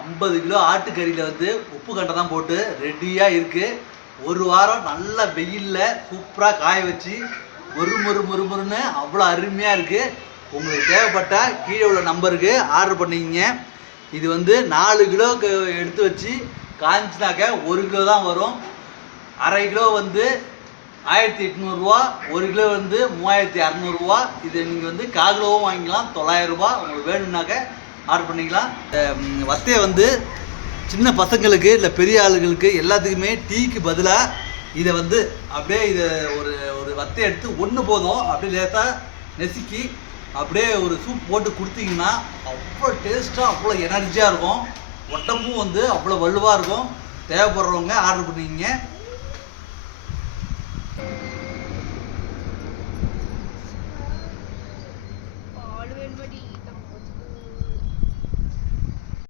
50 kilo ஆட்டுக்கறியில் வந்து உப்பு கண்டை தான் போட்டு ரெடியாக இருக்குது. ஒரு வாரம் நல்ல வெயிலில் சூப்பராக காய வச்சு மொறுன்னு அவ்வளோ அருமையாக இருக்குது. உங்களுக்கு தேவைப்பட்டால் கீழே உள்ள நம்பருக்கு ஆர்டர் பண்ணிக்கிங்க. இது வந்து 4 கிலோவுக்கு எடுத்து வச்சு காய்ச்சினாக்க 1 கிலோ தான் வரும். அரை கிலோ வந்து 1800 ரூபா, 1 கிலோ வந்து 3600 ரூபா. இது நீங்கள் வந்து 1/4 கிலோவும் வாங்கிக்கலாம், 900 ரூபா. உங்களுக்கு வேணும்னாக்க ஆர்டர் பண்ணிக்கலாம். வத்தையை வந்து சின்ன பசங்களுக்கு இல்லை பெரிய ஆளுகளுக்கு எல்லாத்துக்குமே டீக்கு பதிலாக இதை வந்து அப்படியே இதை ஒரு ஒரு வத்தையை எடுத்து ஒன்று போதும் அப்படியே லேசாக நெசுக்கி அப்படியே ஒரு சூப் போட்டு கொடுத்தீங்கன்னா அவ்வளோ டேஸ்ட்டாக அவ்வளோ எனர்ஜியாக இருக்கும். உடம்பும் வந்து அவ்வளோ வலுவாக இருக்கும். தேவைப்படுறவங்க ஆர்டர் பண்ணிக்கிங்க.